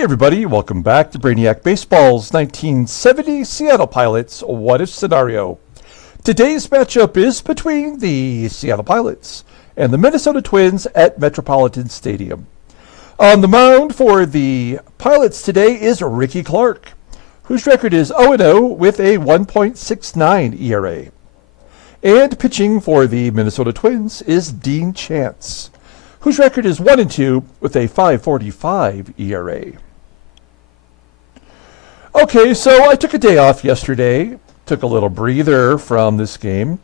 Hi everybody, welcome back to Brainiac Baseball's 1970 Seattle Pilots What If Scenario. Today's matchup is between the Seattle Pilots and the Minnesota Twins at Metropolitan Stadium. On the mound for the Pilots today is Rickey Clark, whose record is 0-0 with a 1.69 ERA. And pitching for the Minnesota Twins is Dean Chance, whose record is 1-2 with a 5.45 ERA. Okay, so I took a day off yesterday, took a little breather from this game,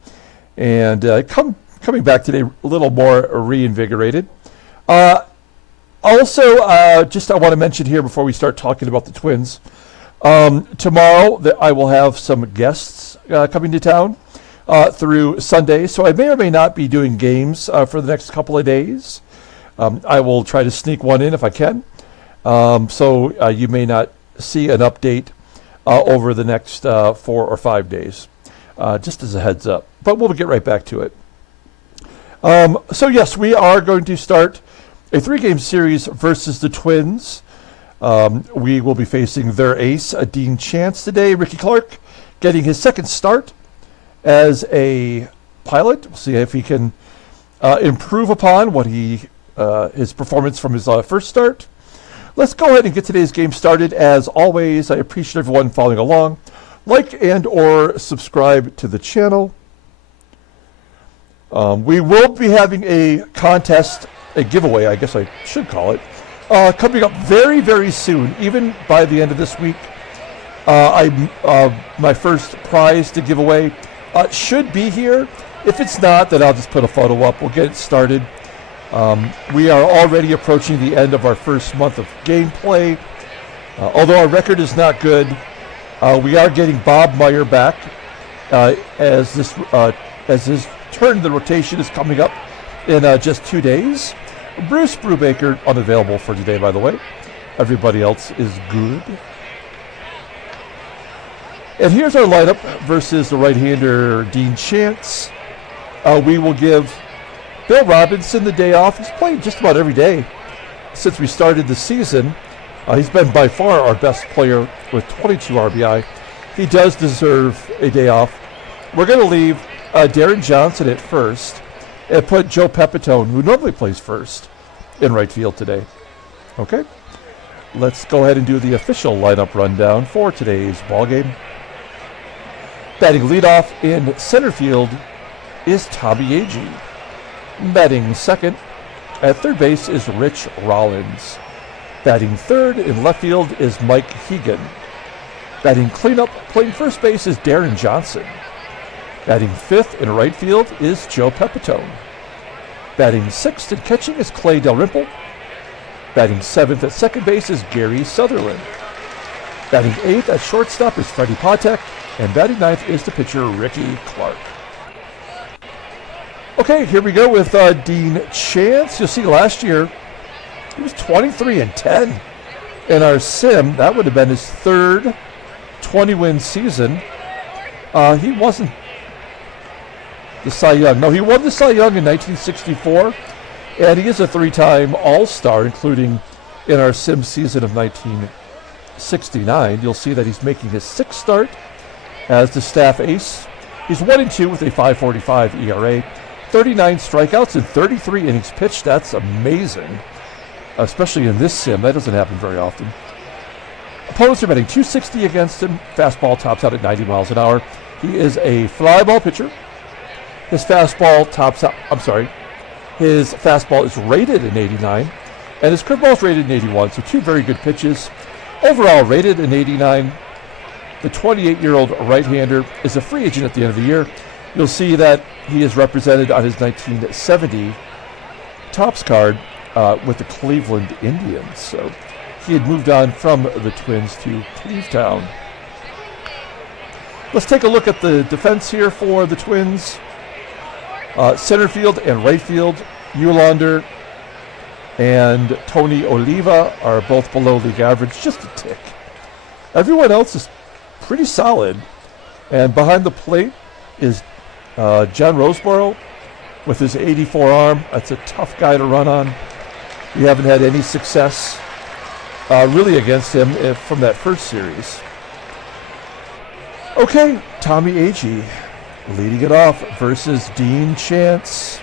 and coming back today a little more reinvigorated. Also, I want to mention here before we start talking about the Twins, tomorrow I will have some guests coming to town through Sunday, so I may or may not be doing games for the next couple of days. I will try to sneak one in if I can. So you may not see an update over the next 4 or 5 days, just as a heads up. But we'll get right back to it. So yes, we are going to start a 3-game series versus the Twins. We will be facing their ace, Dean Chance, today. Rickey Clark getting his second start as a Pilot. We'll see if he can improve upon what his performance from his first start. Let's go ahead and get today's game started. As always, I appreciate everyone following along. Like and or subscribe to the channel. We will be having a contest, a giveaway, I guess I should call it, coming up very, very soon, even by the end of this week. My first prize to give away should be here. If it's not, then I'll just put a photo up. We'll get it started. We are already approaching the end of our first month of gameplay. Although our record is not good, we are getting Bob Meyer back as his turn in the rotation is coming up in just 2 days. Bruce Brubaker unavailable for today, by the way. Everybody else is good. And here's our lineup versus the right-hander Dean Chance. We will give Bill Robinson the day off. He's played just about every day since we started the season. He's been by far our best player with 22 RBI. He does deserve a day off. We're going to leave Deron Johnson at first and put Joe PEPITONE, who normally plays first, in right field today. Okay? Let's go ahead and do the official lineup rundown for today's ballgame. Batting leadoff in center field is Tommie AGEE. Batting second at third base is Rich Rollins. Batting third in left field is Mike HEGAN. Batting cleanup playing first base is Deron Johnson. Batting fifth in right field is Joe PEPITONE. Batting sixth and catching is Clay DALRYMPLE. Batting seventh at second base is Gary Sutherland. Batting eighth at shortstop is Freddie PATEK. And batting ninth is the pitcher Rickey Clark. Okay, here we go with Dean Chance. You'll see last year he was 23-10 in our sim. That would have been his third 20-win season. He wasn't the Cy Young. No, he won the Cy Young in 1964, and he is a 3-time All-Star, including in our sim season of 1969. You'll see that he's making his sixth start as the staff ace. He's 1-2 with a 5.45 ERA. 39 strikeouts and 33 innings pitched. That's amazing, especially in this sim. That doesn't happen very often. Opponents are batting .260 against him. Fastball tops out at 90 miles an hour. He is a fly ball pitcher. His fastball is rated in 89, and his curveball is rated in 81. So 2 very good pitches. Overall rated in 89. The 28-year-old right-hander is a free agent at the end of the year. You'll see that he is represented on his 1970 Topps card with the Cleveland Indians. So he had moved on from the Twins to Clevetown. Let's take a look at the defense here for the Twins. Center field and right field, UHLAENDER and Tony Oliva are both below league average, just a tick. Everyone else is pretty solid. And behind the plate is John Roseboro with his 84 arm. That's a tough guy to run on. We haven't had any success really against him from that first series. Okay, Tommie AGEE leading it off versus Dean Chance.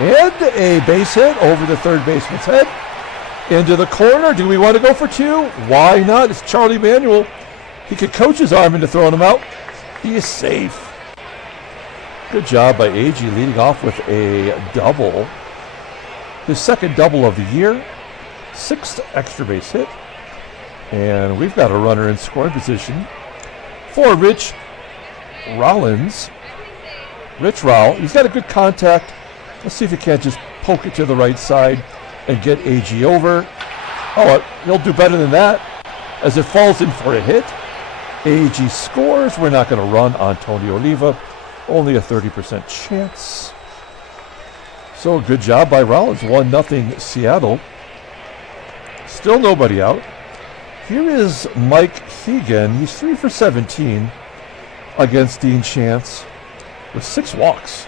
And a base hit over the third baseman's head. Into the corner. Do we want to go for two? Why not? It's Charlie Manuel. He could coach his arm into throwing him out. He is safe. Good job by AGEE leading off with a double. His second double of the year. 6th extra base hit. And we've got a runner in scoring position for Rich Rollins. Rich Rowell. He's got a good contact. Let's see if he can't just poke it to the right side and get AGEE over. Oh, he'll do better than that as it falls in for a hit. AGEE scores. We're not going to run on Tony Oliva. Only a 30% chance. So good job by Rollins. 1-0 Seattle. Still nobody out. Here is Mike HEGAN. He's 3 for 17 against Dean Chance with 6 walks.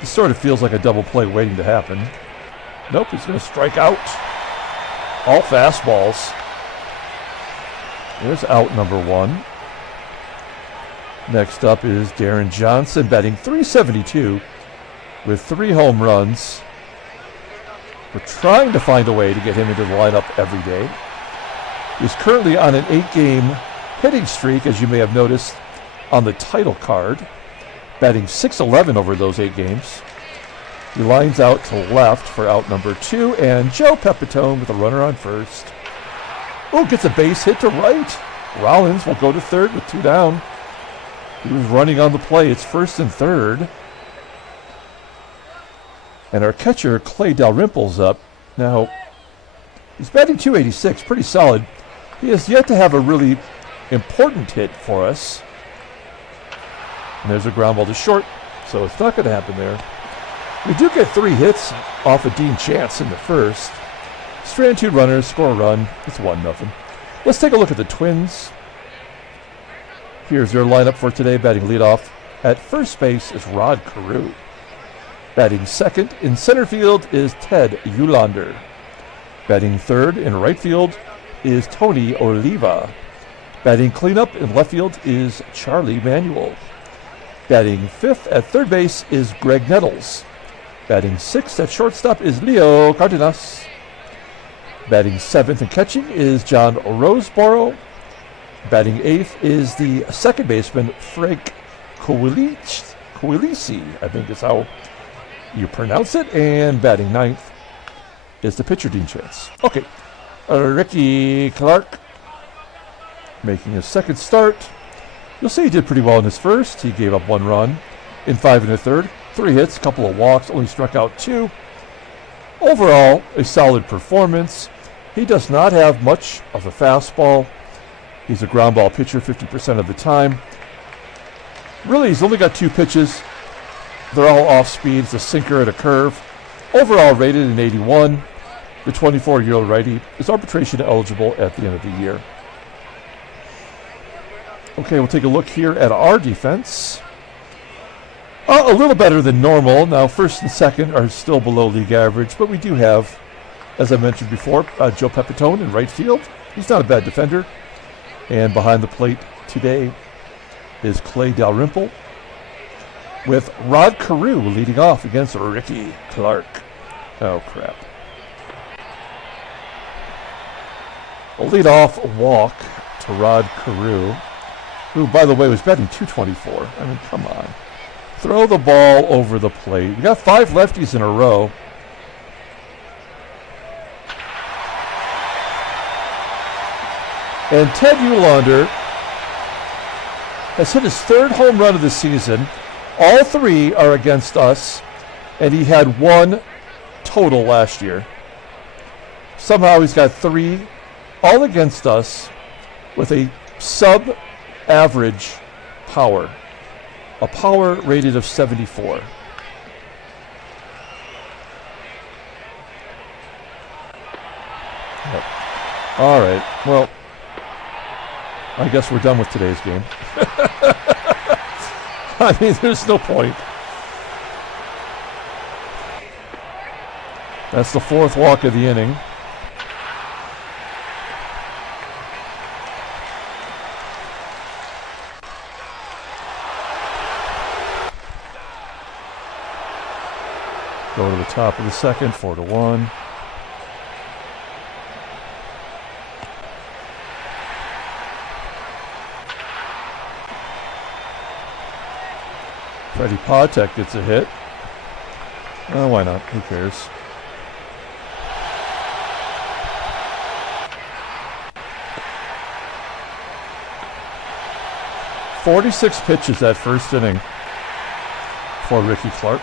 This sort of feels like a double play waiting to happen. Nope, he's going to strike out. All fastballs. There's out number 1. Next up is Deron Johnson, batting .372 with 3 home runs. We're trying to find a way to get him into the lineup every day. He's currently on an 8-game hitting streak, as you may have noticed on the title card, batting .611 over those 8 games. He lines out to left for out number 2, and Joe PEPITONE with a runner on first. Oh, gets a base hit to right. Rollins will go to third with 2 down. He was running on the play. It's first and third. And our catcher, DALRYMPLE's up. Now, he's batting .286, pretty solid. He has yet to have a really important hit for us. And there's a ground ball to short, so it's not going to happen there. We do get 3 hits off of Dean Chance in the first. Strand 2 runners, score a run. It's 1-0. Let's take a look at the Twins. Here's their lineup for today. Batting leadoff at first base is Rod Carew. Batting second in center field is Ted UHLAENDER. Batting third in right field is Tony Oliva. Batting cleanup in left field is Charlie Manuel. Batting fifth at third base is Graig NETTLES. Batting sixth at shortstop is Leo CARDENAS. Batting seventh and catching is John Roseboro. Batting eighth is the second baseman, Frank QUILICI, I think is how you pronounce it. And batting ninth is the pitcher, Dean Chance. Okay, Rickey Clark making his second start. You'll see he did pretty well in his first. He gave up 1 run in 5 1/3, 3 hits, couple of walks, only struck out 2. Overall, a solid performance. He does not have much of a fastball. He's a ground ball pitcher 50% of the time. Really, he's only got 2 pitches. They're all off speed. It's a sinker and a curve. Overall rated an 81. The 24-year-old righty is arbitration eligible at the end of the year. Okay, we'll take a look here at our defense. A little better than normal. Now, first and second are still below league average, but we do have, as I mentioned before, Joe PEPITONE in right field. He's not a bad defender. And behind the plate today is DALRYMPLE, with Rod Carew leading off against Rickey Clark. Oh, crap. A lead-off walk to Rod Carew, who, by the way, was batting .224. I mean, come on. Throw the ball over the plate. We got 5 lefties in a row. And Ted UHLAENDER has hit his 3rd home run of the season. All 3 are against us, and he had 1 total last year. Somehow he's got 3 all against us with a sub-average power. A power rated of 74. Yep. All right, well, I guess we're done with today's game. I mean, there's no point. That's the 4th walk of the inning. Go to the top of the second, 4-1. Freddie PATEK gets a hit. Oh, why not? Who cares? "46 pitches that first inning for Rickey Clark.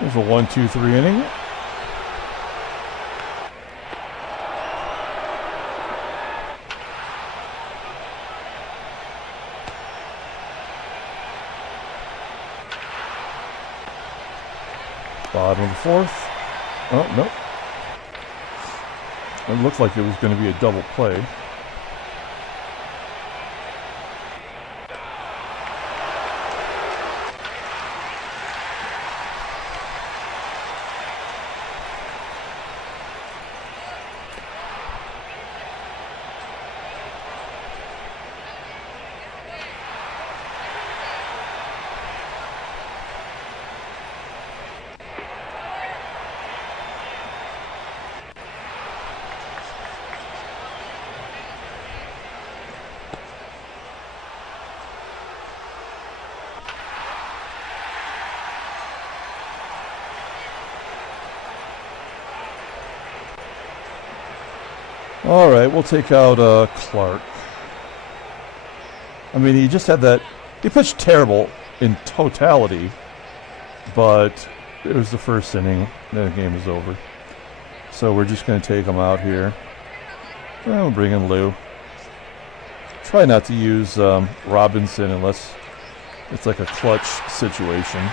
There's a 1-2-3 inning. Bottom of the fourth. Oh, nope. It looked like it was going to be a double play. All right, we'll take out Clark. I mean, he just had that. He pitched terrible in totality, but it was the first inning. Then the game was over. So we're just going to take him out here. And we'll bring in Lou. Try not to use Robinson unless it's like a clutch situation.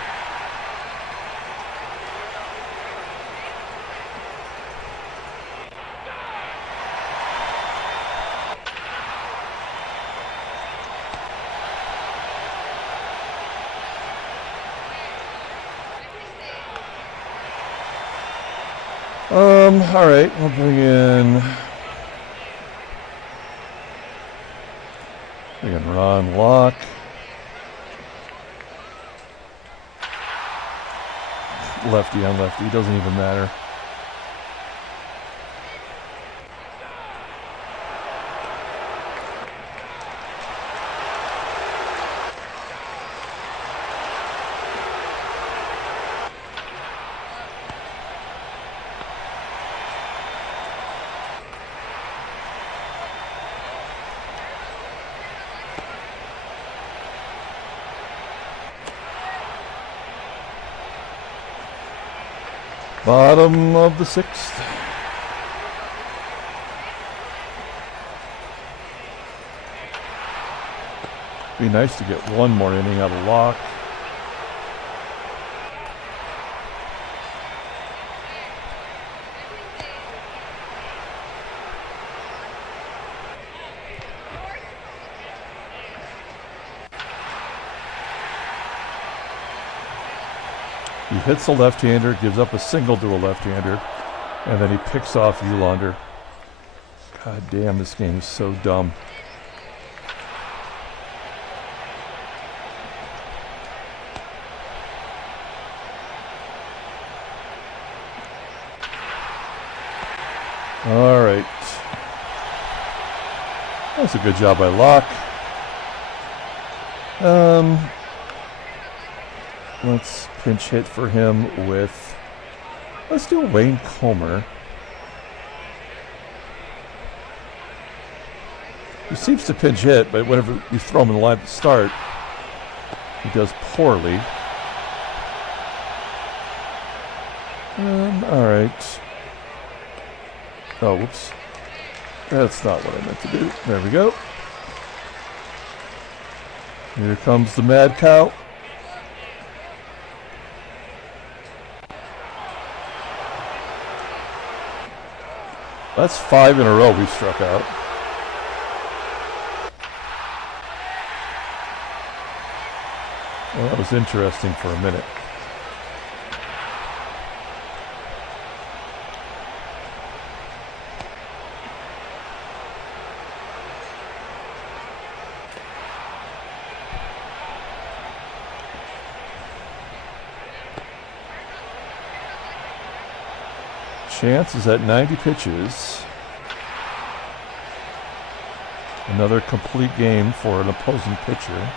All right, we'll bring in Ron Locke. Lefty on lefty, doesn't even matter. Bottom of the sixth. Be nice to get one more inning out of Locke. He hits a left-hander, gives up a single to a left-hander, and then he picks off UHLAENDER. God damn, this game is so dumb. All right. That's a good job by Locke. Let's pinch hit for him with, let's do Wayne Comer. He seems to pinch hit, but whenever you throw him in the line to start, he does poorly. All right. Oh, whoops. That's not what I meant to do. There we go. Here comes the mad cow. That's 5 in a row we struck out. Well, that was interesting for a minute. Chance is at 90 pitches. Another complete game for an opposing pitcher.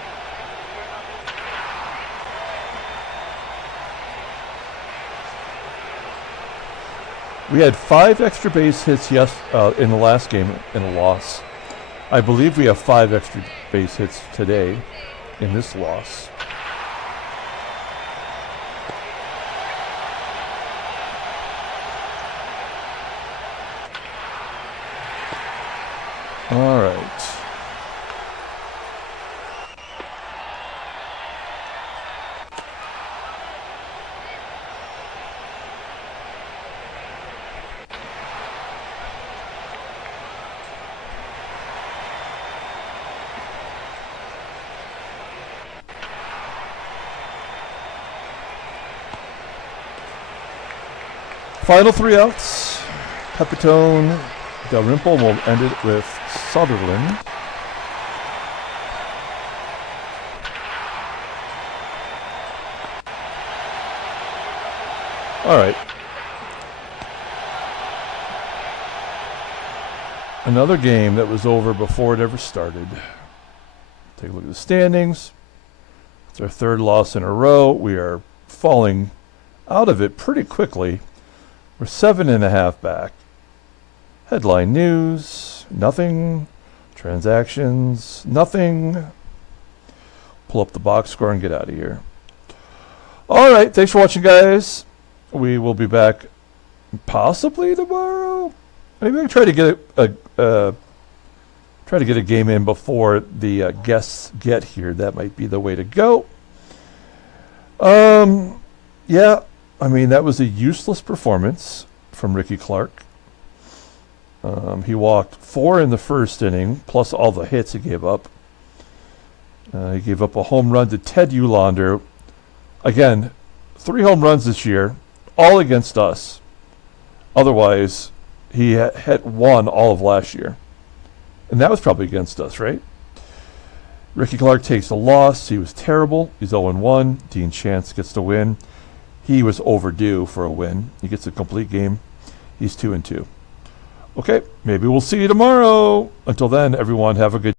We had 5 extra base hits in the last game in a loss. I believe we have 5 extra base hits today in this loss. All right. Final 3 outs. PEPITONE, DALRYMPLE will end it with SUTHERLAND. All right. Another game that was over before it ever started. Take a look at the standings. It's our 3rd loss in a row. We are falling out of it pretty quickly. We're 7.5 back. Headline news, nothing. Transactions, nothing. Pull up the box score and get out of here. All right, thanks for watching, guys. We will be back possibly tomorrow. Maybe I can try to get a game in before the guests get here. That might be the way to go. Yeah, I mean, that was a useless performance from Rickey Clark. He walked 4 in the first inning, plus all the hits he gave up. He gave up a home run to Ted Uhlaender. Again, 3 home runs this year, all against us. Otherwise, he had won all of last year. And that was probably against us, right? Rickey Clark takes a loss. He was terrible. He's 0-1. Dean Chance gets the win. He was overdue for a win. He gets a complete game. He's 2-2. Okay, maybe we'll see you tomorrow. Until then, everyone, have a good